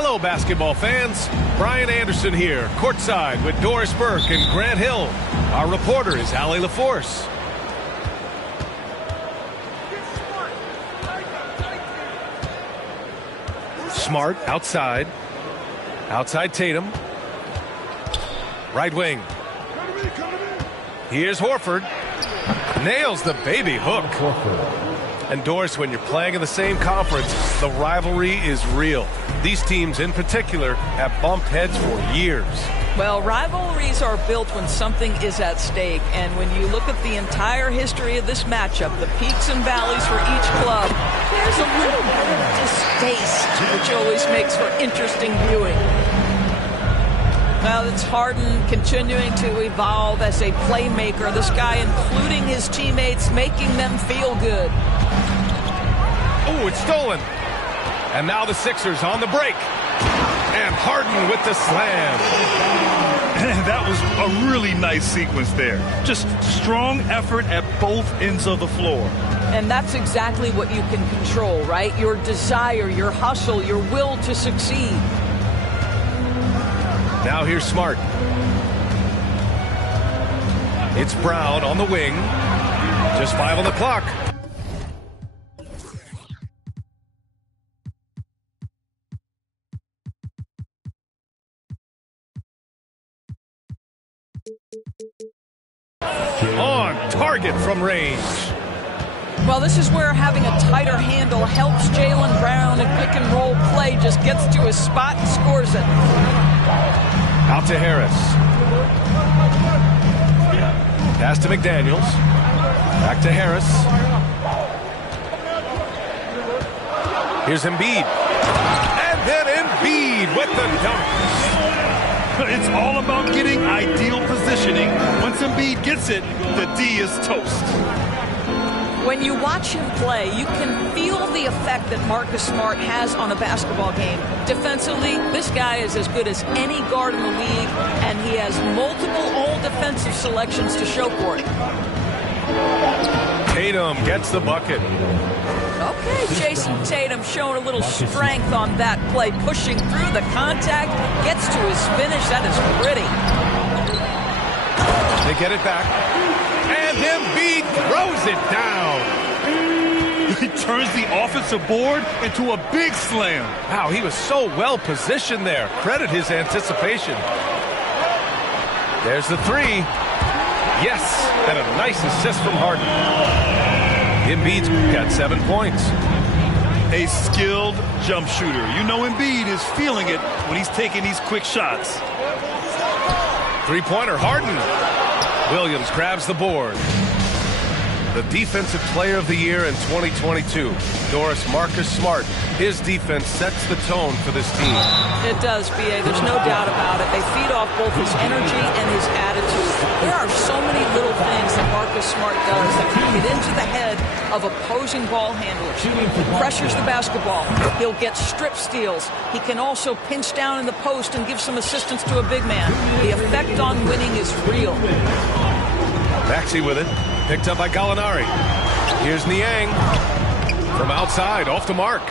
Hello, basketball fans. Brian Anderson here, courtside with Doris Burke and Grant Hill. Our reporter is Allie LaForce. Smart outside. Outside Tatum. Right wing. Here's Horford. Nails the baby hook. And Doris, when you're playing in the same conference, the rivalry is real. These teams in particular have bumped heads for years. Well, rivalries are built when something is at stake. And when you look at the entire history of this matchup, the peaks and valleys for each club, there's a little bit of distaste, which always makes for interesting viewing. Well, it's Harden continuing to evolve as a playmaker. This guy, including his teammates, making them feel good. Oh, it's stolen. And now the Sixers on the break. And Harden with the slam. That was a really nice sequence there. Just strong effort at both ends of the floor. And that's exactly what you can control, right? Your desire, your hustle, your will to succeed. Now here's Smart. It's Brown on the wing. Just 5 on the clock. On target from range. Well, this is where having a tighter handle helps Jaylen Brown, and pick and roll play just gets to his spot and scores it. Out to Harris. Pass to McDaniels. Back to Harris. Here's Embiid. And then Embiid with the dunk. It's all about getting ideal positioning. Once Embiid gets it, the D is toast. When you watch him play, you can feel the effect that Marcus Smart has on a basketball game. Defensively, this guy is as good as any guard in the league, and he has multiple all-defensive selections to show for it. Tatum gets the bucket. Okay, Jason Tatum showing a little strength on that play, pushing through the contact, gets to his finish. That is pretty. They get it back. And Embiid throws it down. He turns the offensive board into a big slam. Wow, he was so well positioned there. Credit his anticipation. There's the three. Yes, and a nice assist from Harden. Embiid's got 7 points. A skilled jump shooter. You know Embiid is feeling it when he's taking these quick shots. Three-pointer, Harden. Williams grabs the board. The Defensive Player of the Year in 2022, Doris Marcus Smart. His defense sets the tone for this team. It does, B.A. There's no doubt about it. They feed off both his energy and his attitude. There are so many little things that Marcus Smart does that can get into the head of opposing ball handlers. He pressures the basketball. He'll get strip steals. He can also pinch down in the post and give some assistance to a big man. The effect on winning is real. Maxey with it. Picked up by Gallinari. Here's Niang. From outside, off the mark.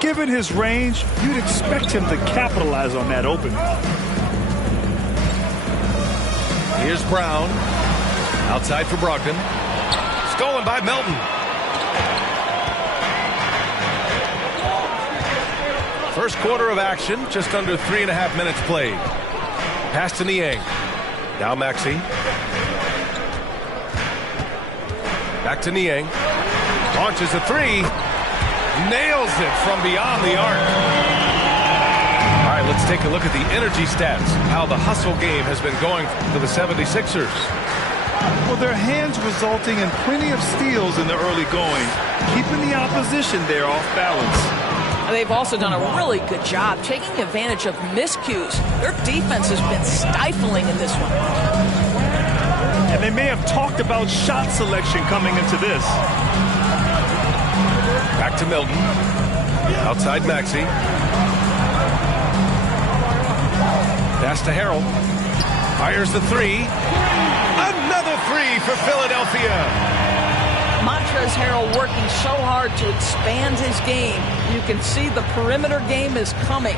Given his range, you'd expect him to capitalize on that opening. Here's Brown. Outside for Brogdon. Stolen by Melton. First quarter of action, just under 3.5 minutes played. Pass to Niang. Now Maxey. Back to Niang. Launches a three. Nails it from beyond the arc. All right, let's take a look at the energy stats. How the hustle game has been going for the 76ers. Well, their hands resulting in plenty of steals in the early going, keeping the opposition there off balance. They've also done a really good job taking advantage of miscues. Their defense has been stifling in this one. And they may have talked about shot selection coming into this. Back to Milton. Outside Maxey. Pass to Harrell. Fires the three. Another three for Philadelphia. Montrezl Harrell working so hard to expand his game. You can see the perimeter game is coming.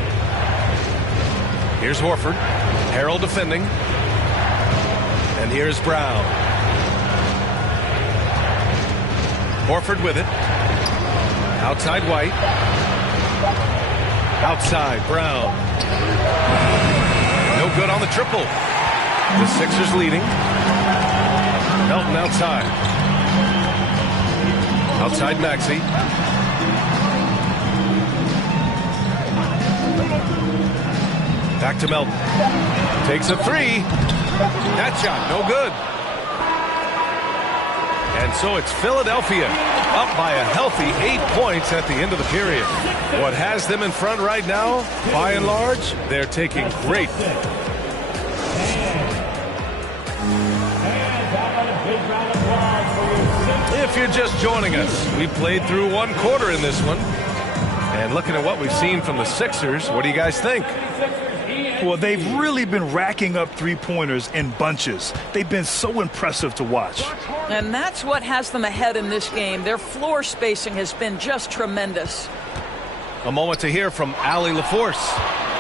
Here's Horford. Harrell defending. And here's Brown. Horford with it. Outside White. Outside Brown. No good on the triple. The Sixers leading. Melton outside. Outside Maxey. Back to Melton. Takes a three. That shot, no good. And so it's Philadelphia up by a healthy 8 points at the end of the period. What has them in front right now, by and large, they're taking great. If you're just joining us, we played through one quarter in this one. And looking at what we've seen from the Sixers, what do you guys think? Well, they've really been racking up three-pointers in bunches. They've been so impressive to watch. And that's what has them ahead in this game. Their floor spacing has been just tremendous. A moment to hear from Allie LaForce.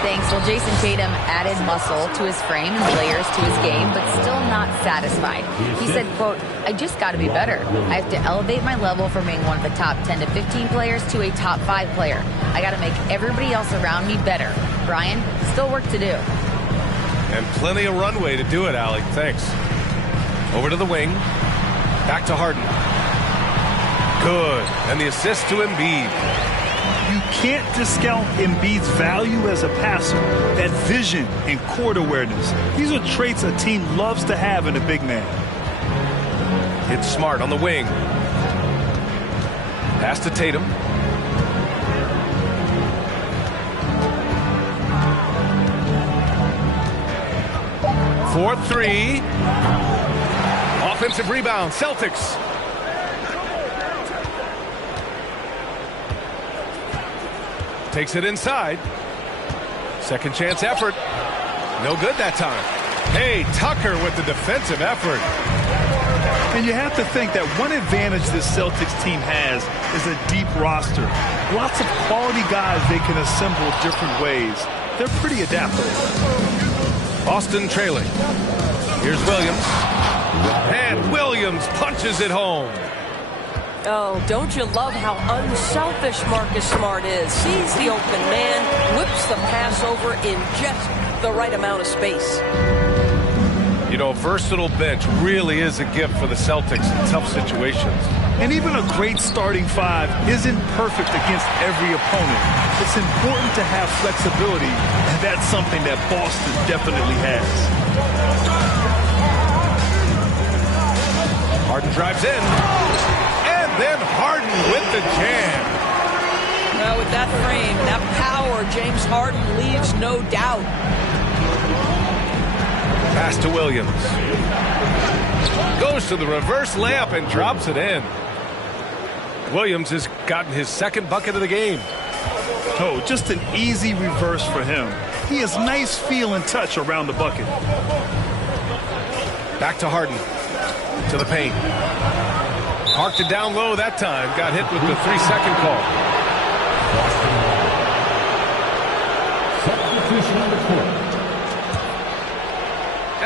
Thanks. Well, Jason Tatum added muscle to his frame and layers to his game, but still not satisfied. He said, quote, I just got to be better. I have to elevate my level from being one of the top 10 to 15 players to a top 5 player. I got to make everybody else around me better. Brian, still work to do. And plenty of runway to do it, Allie. Thanks. Over to the wing. Back to Harden. Good. And the assist to Embiid. You can't discount Embiid's value as a passer, that vision and court awareness. These are traits a team loves to have in a big man. It's Smart on the wing. Pass to Tatum. For three. Offensive rebound, Celtics. Takes it inside. Second chance effort. No good that time. Hey, Tucker with the defensive effort. And you have to think that one advantage this Celtics team has is a deep roster. Lots of quality guys they can assemble different ways. They're pretty adaptable. Boston trailing. Here's Williams. And Williams punches it home. Oh, don't you love how unselfish Marcus Smart is? Sees the open man, whips the pass over in just the right amount of space. You know, a versatile bench really is a gift for the Celtics in tough situations. And even a great starting five isn't perfect against every opponent. It's important to have flexibility, and that's something that Boston definitely has. Harden drives in. Then Harden with the jam. Well, with that frame, that power, James Harden leaves no doubt. Pass to Williams. Goes to the reverse layup and drops it in. Williams has gotten his second bucket of the game. Oh, just an easy reverse for him. He has nice feel and touch around the bucket. Back to Harden. To the paint. Parked it down low that time. Got hit with the 3-second call.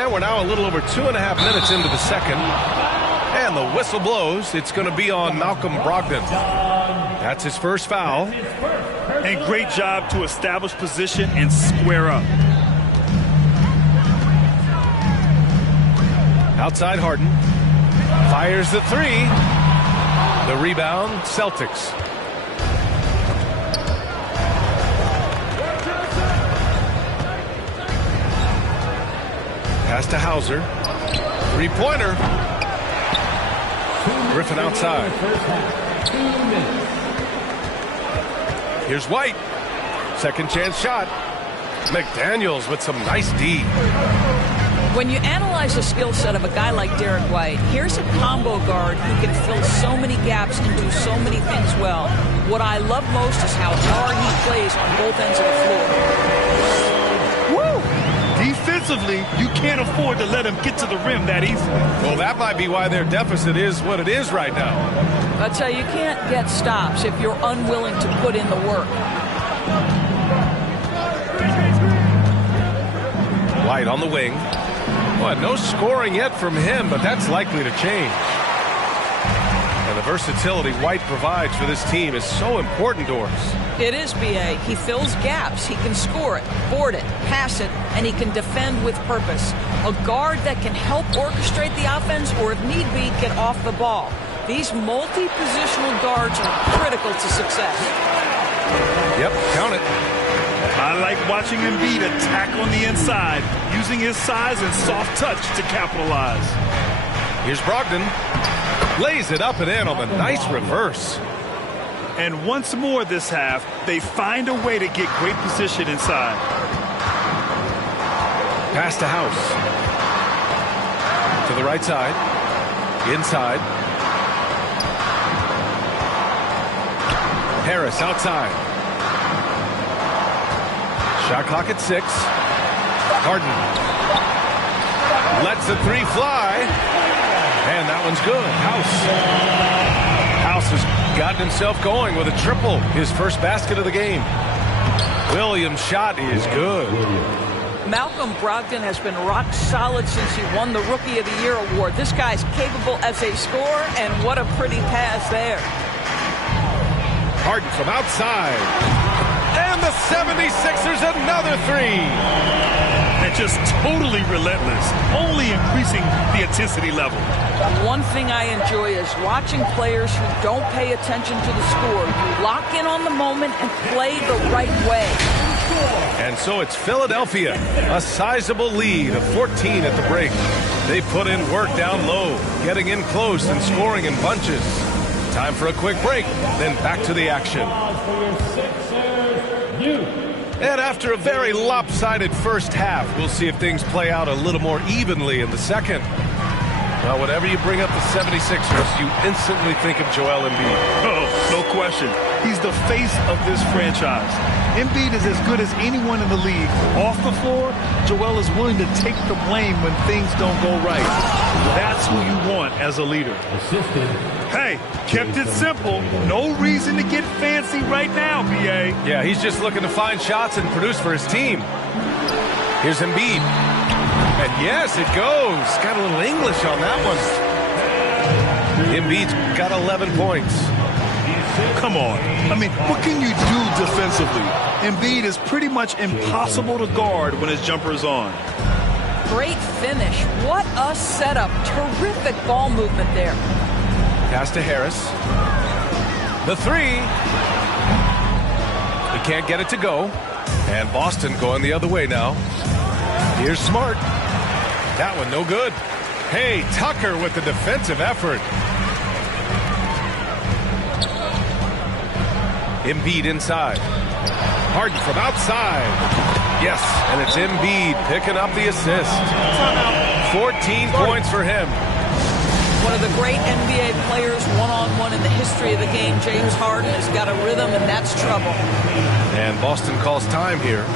And we're now a little over 2.5 minutes into the second. And the whistle blows. It's going to be on Malcolm Brogdon. That's his first foul. And great job to establish position and square up. Outside Harden. Fires the three. The rebound, Celtics. Pass to Hauser. Three-pointer. Griffin outside. Here's White. Second chance shot. McDaniels with some nice D. When you analyze the skill set of a guy like Derek White, here's a combo guard who can fill so many gaps and do so many things well. What I love most is how hard he plays on both ends of the floor. Woo! Defensively, you can't afford to let him get to the rim that easily. Well, that might be why their deficit is what it is right now. I tell you, you can't get stops if you're unwilling to put in the work. White on the wing. Well, no scoring yet from him, but that's likely to change. And the versatility White provides for this team is so important, Doris. It is, B.A. He fills gaps. He can score it, board it, pass it, and he can defend with purpose. A guard that can help orchestrate the offense or, if need be, get off the ball. These multi-positional guards are critical to success. Yep, count it. I like watching Embiid attack on the inside, using his size and soft touch to capitalize. Here's Brogdon. Lays it up and in on the nice reverse. And once more this half, they find a way to get great position inside. Pass to House. To the right side. Inside. Harris outside. Shot clock at 6. Harden lets the 3 fly. And that one's good. House has gotten himself going with a triple. His first basket of the game. Williams' shot is good. Malcolm Brogdon has been rock solid since he won the Rookie of the Year award. This guy's capable as a scorer, and what a pretty pass there. Harden from outside. And the 76ers another 3. And just totally relentless, only increasing the intensity level. One thing I enjoy is watching players who don't pay attention to the score. You lock in on the moment and play the right way. And so it's Philadelphia, a sizable lead of 14 at the break. They put in work down low, getting in close and scoring in bunches. Time for a quick break, then back to the action. And after a very lopsided first half, we'll see if things play out a little more evenly in the second. Well, whenever you bring up the 76ers, you instantly think of Joel Embiid. Oh, no question. He's the face of this franchise. Embiid is as good as anyone in the league. Off the floor, Joel is willing to take the blame when things don't go right. That's who you want as a leader. Hey, kept it simple. No reason to get fancy right now, B.A. Yeah, he's just looking to find shots and produce for his team. Here's Embiid. And yes, it goes. Got a little English on that one. Embiid's got 11 points. Come on. I mean, what can you do defensively? Embiid is pretty much impossible to guard when his jumper is on. Great finish. What a setup. Terrific ball movement there. Pass to Harris. The 3. He can't get it to go. And Boston going the other way now. Here's Smart. That one no good. Hey, Tucker with the defensive effort. Embiid inside. Harden from outside. Yes, and it's Embiid picking up the assist. 14 points for him. One of the great NBA players one-on-one in the history of the game, James Harden, has got a rhythm, and that's trouble. And Boston calls time here.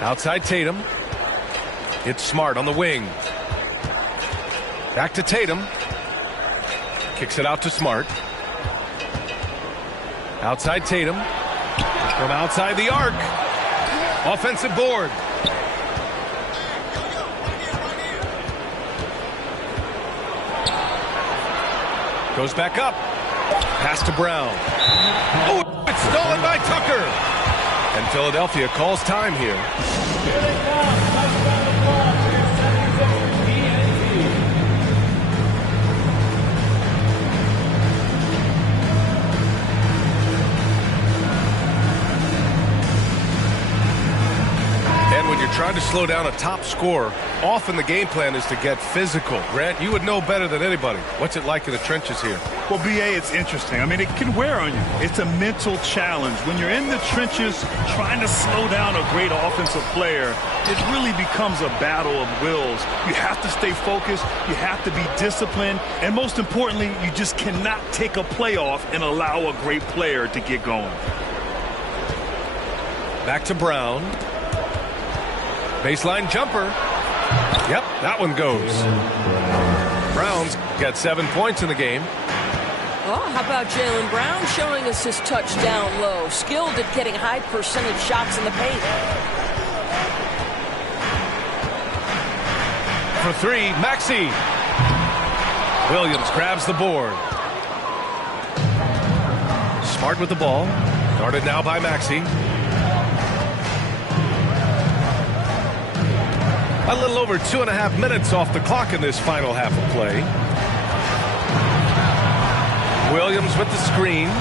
Outside Tatum. It's Smart on the wing. Back to Tatum. Kicks it out to Smart. Outside Tatum. From outside the arc. Offensive board. Goes back up. Pass to Brown. Oh, it's stolen by Tucker. And Philadelphia calls time here. Here they come. Touchdown ball. And when you're trying to slow down a top scorer, often the game plan is to get physical. Grant, you would know better than anybody. What's it like in the trenches here? Well, B.A., it's interesting. I mean, it can wear on you. It's a mental challenge. When you're in the trenches trying to slow down a great offensive player, it really becomes a battle of wills. You have to stay focused. You have to be disciplined. And most importantly, you just cannot take a play off and allow a great player to get going. Back to Brown. Baseline jumper. Yep, that one goes. Brown's got 7 points in the game. Oh, how about Jaylen Brown showing us his touchdown low? Skilled at getting high percentage shots in the paint. For three, Maxey. Williams grabs the board. Smart with the ball. Guarded now by Maxey. A little over 2.5 minutes off the clock in this final half of play. Williams with the screen.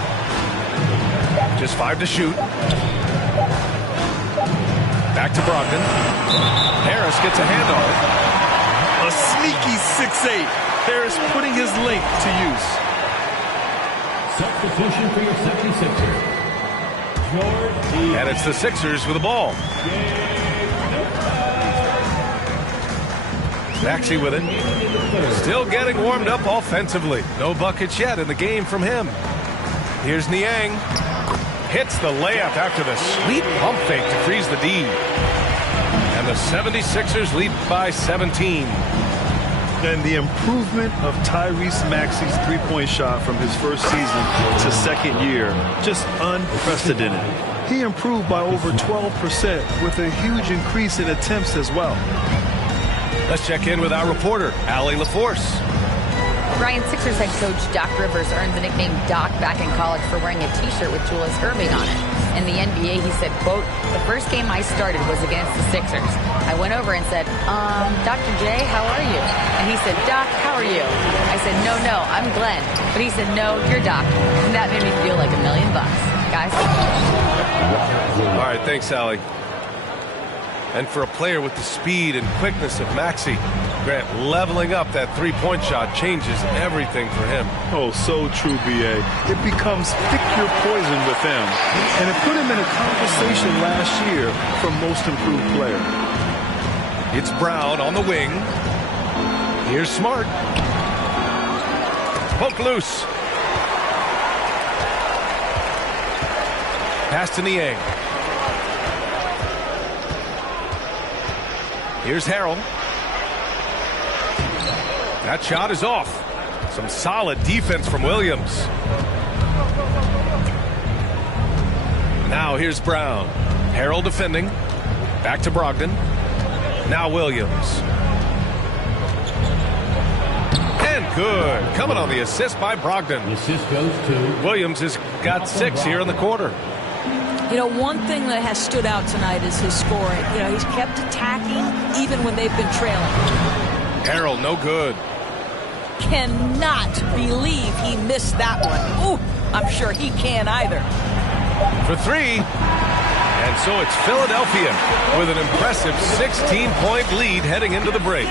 Just 5 to shoot. Back to Brogdon. Harris gets a hand on it. A sneaky 6'8". Harris putting his length to use. Substitution for your 76ers. George. And it's the Sixers with the ball. Maxey with it. Still getting warmed up offensively. No buckets yet in the game from him. Here's Niang. Hits the layup after the sweet pump fake to freeze the D. And the 76ers lead by 17. And the improvement of Tyrese Maxey's three-point shot from his first season to second year, just unprecedented. He improved by over 12% with a huge increase in attempts as well. Let's check in with our reporter, Allie LaForce. Ryan, Sixers head coach Doc Rivers earned the nickname Doc back in college for wearing a T-shirt with Julius Erving on it. In the NBA, he said, quote, "The first game I started was against the Sixers. I went over and said, Dr. J, how are you?" And he said, "Doc, how are you?" I said, no, I'm Glenn." But he said, "No, you're Doc." And that made me feel like $1 million. Guys. All right, thanks, Allie. And for a player with the speed and quickness of Maxey, Grant, leveling up that three-point shot changes everything for him. Oh, so true, B.A. It becomes pick your poison with him. And it put him in a conversation last year for most improved player. It's Brown on the wing. Here's Smart. Poke loose. Pass to Niang. Here's Harrell. That shot is off. Some solid defense from Williams. Now here's Brown. Harrell defending. Back to Brogdon. Now Williams. And good. Coming on the assist by Brogdon. The assist goes to Williams has got 6 here in the quarter. You know, one thing that has stood out tonight is his scoring. You know, he's kept attacking even when they've been trailing. Harrell, no good. Cannot believe he missed that one. Ooh, I'm sure he can't either. For three. And so it's Philadelphia with an impressive 16-point lead heading into the break.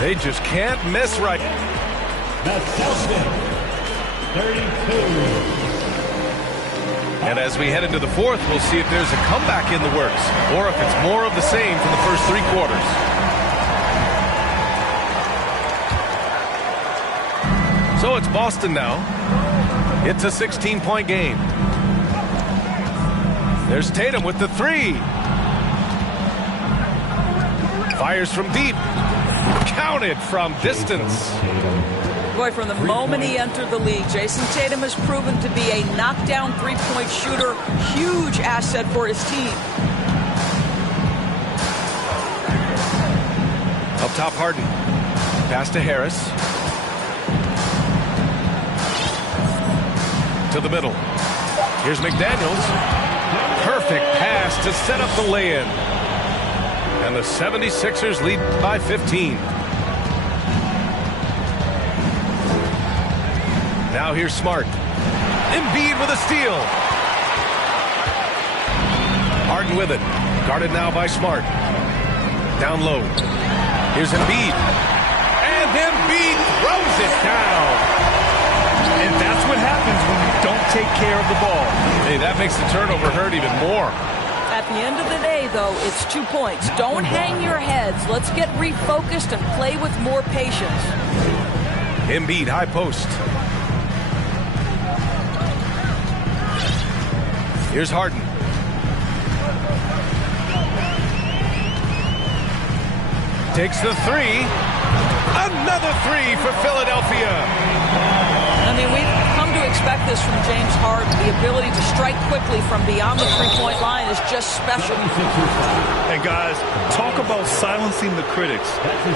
They just can't miss right. the Celtics, 32. And as we head into the fourth, we'll see if there's a comeback in the works or if it's more of the same from the first 3 quarters. So it's Boston now. It's a 16-point game. There's Tatum with the 3. Fires from deep. Counted from distance. Boy, from the moment he entered the league, Jason Tatum has proven to be a knockdown three-point shooter. Huge asset for his team. Up top, Harden. Pass to Harris. To the middle. Here's McDaniels. Perfect pass to set up the lay-in. And the 76ers lead by 15. Now here's Smart. Embiid with a steal. Harden with it. Guarded now by Smart. Down low. Here's Embiid. And Embiid throws it down. And that's what happens when you don't take care of the ball. Hey, that makes the turnover hurt even more. At the end of the day, though, it's 2 points. Don't hang your heads. Let's get refocused and play with more patience. Embiid, high post. Here's Harden. Takes the three. Another three for Philadelphia. I mean, we've come to expect this from James Harden. The ability to strike quickly from beyond the three-point line is just special. And guys, talk about silencing the critics.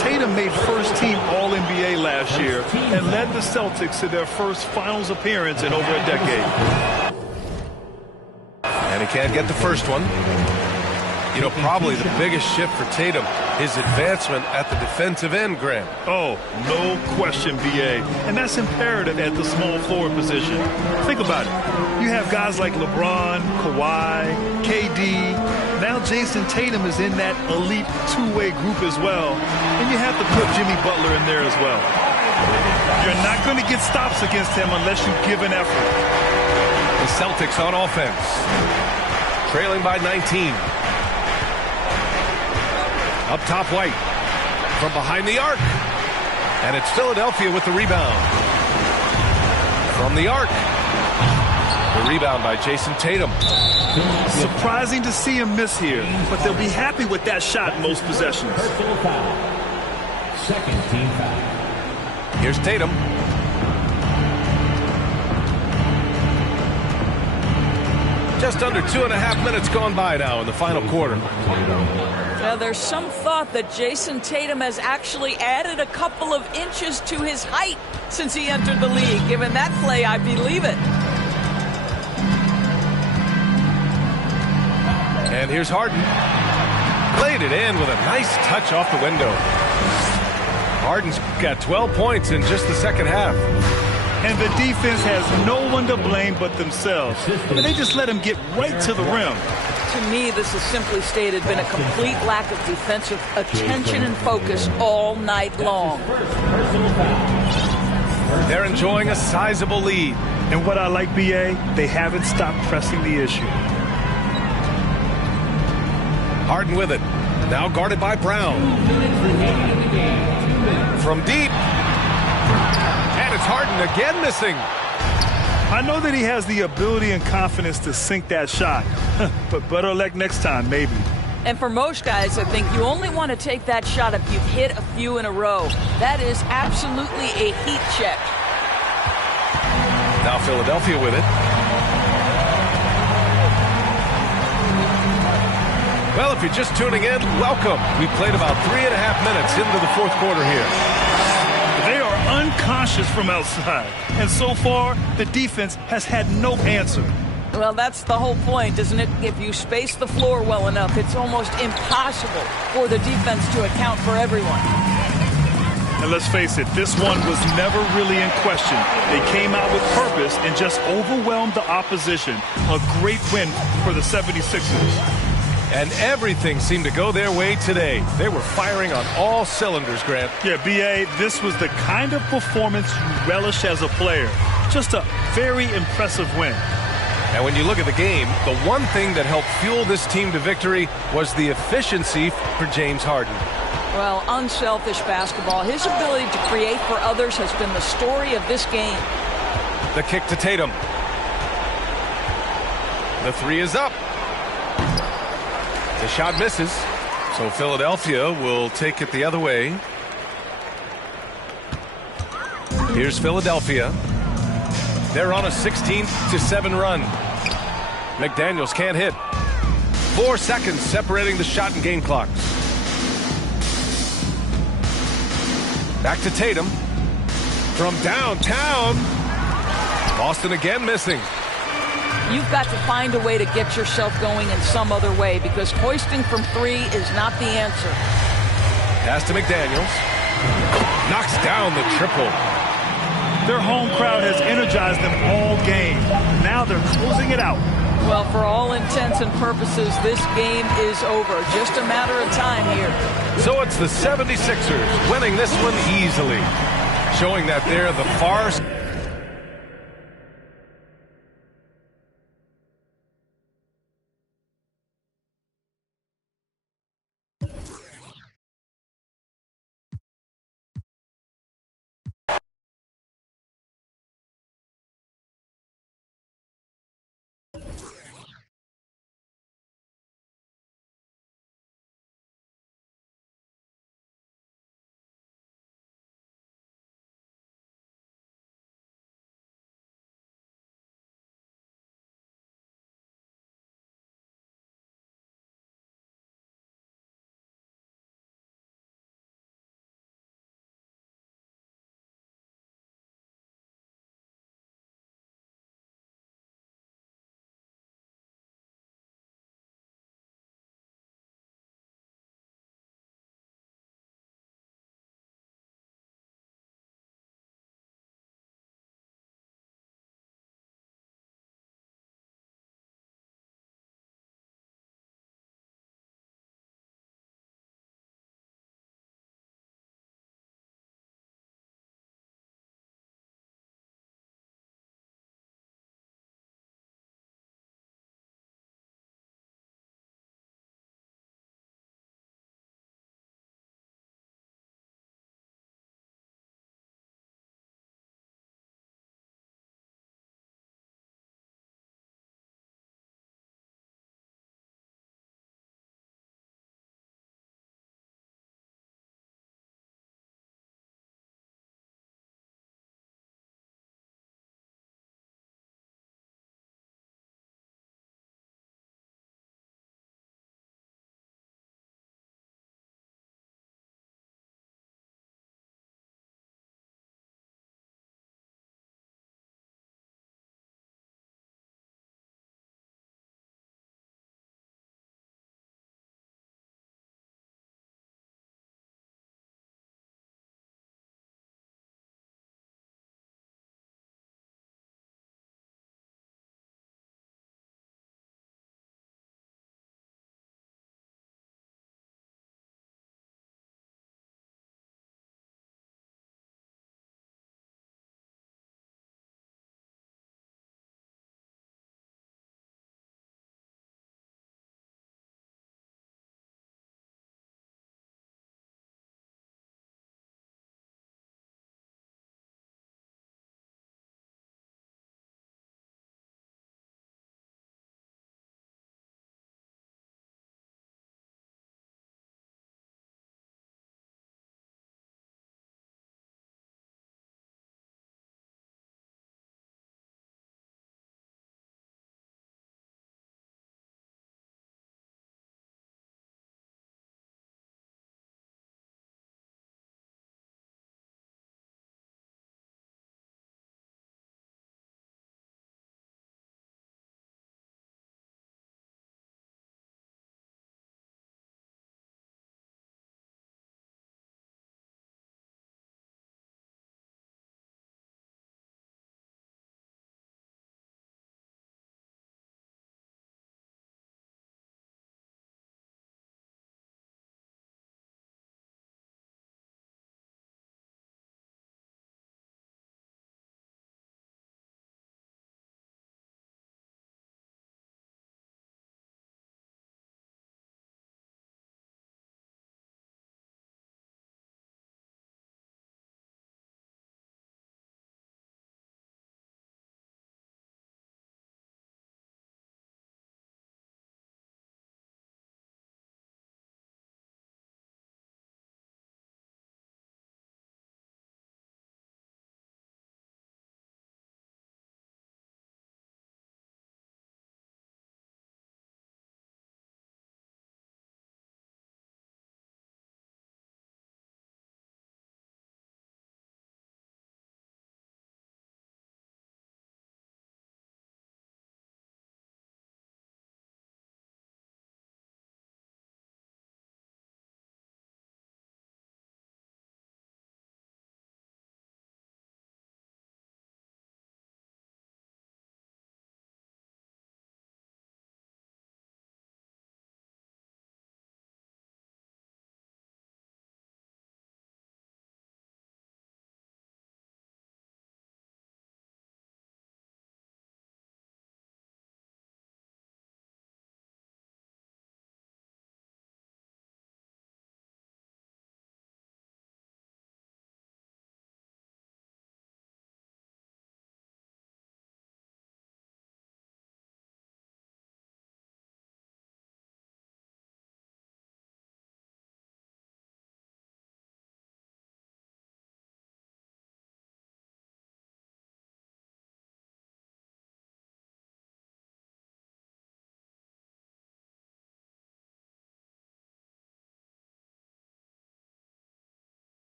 Tatum made first-team All-NBA last year and led the Celtics to their first finals appearance in over a decade. And he can't get the first one. You know, probably the biggest shift for Tatum, his advancement at the defensive end, Grant. Oh, no question, B.A. And that's imperative at the small forward position. Think about it. You have guys like LeBron, Kawhi, KD. Now Jason Tatum is in that elite two-way group as well. And you have to put Jimmy Butler in there as well. You're not going to get stops against him unless you give an effort. The Celtics on offense, trailing by 19. Up top, White. From behind the arc. And it's Philadelphia with the rebound. From the arc. The rebound by Jason Tatum. Surprising to see him miss here, but they'll be happy with that shot most possessions. Personal foul. Second team foul. Here's Tatum. Just under 2.5 minutes gone by now in the final quarter. Now, there's some thought that Jason Tatum has actually added a couple of inches to his height since he entered the league. Given that play, I believe it. And here's Harden. Played it in with a nice touch off the window. Harden's got 12 points in just the second half. And the defense has no one to blame but themselves. But they just let him get right to the rim. To me, this has simply stated been a complete lack of defensive attention and focus all night long. They're enjoying a sizable lead. And what I like, B.A., they haven't stopped pressing the issue. Harden with it. Now guarded by Brown. From deep. And it's Harden again missing. I know that he has the ability and confidence to sink that shot. But better luck next time, maybe. And for most guys, I think you only want to take that shot if you've hit a few in a row. That is absolutely a heat check. Now Philadelphia with it. Well, if you're just tuning in, welcome. We played about 3.5 minutes into the fourth quarter here. They are unconscious from outside. And so far, the defense has had no answer. Well, that's the whole point, isn't it? If you space the floor well enough, it's almost impossible for the defense to account for everyone. And let's face it, this one was never really in question. They came out with purpose and just overwhelmed the opposition. A great win for the 76ers. And everything seemed to go their way today. They were firing on all cylinders, Grant. Yeah, B.A., this was the kind of performance you relish as a player. Just a very impressive win. And when you look at the game, the one thing that helped fuel this team to victory was the efficiency for James Harden. Well, unselfish basketball. His ability to create for others has been the story of this game. The kick to Tatum. The three is up. The shot misses, so Philadelphia will take it the other way. Here's Philadelphia. They're on a 16-7 run. McDaniels can't hit. 4 seconds separating the shot and game clocks. Back to Tatum. From downtown. Boston again missing. You've got to find a way to get yourself going in some other way because hoisting from three is not the answer. Pass to McDaniels. Knocks down the triple. Their home crowd has energized them all game. Now they're closing it out. Well, for all intents and purposes, this game is over. Just a matter of time here. So it's the 76ers winning this one easily, showing that they're the far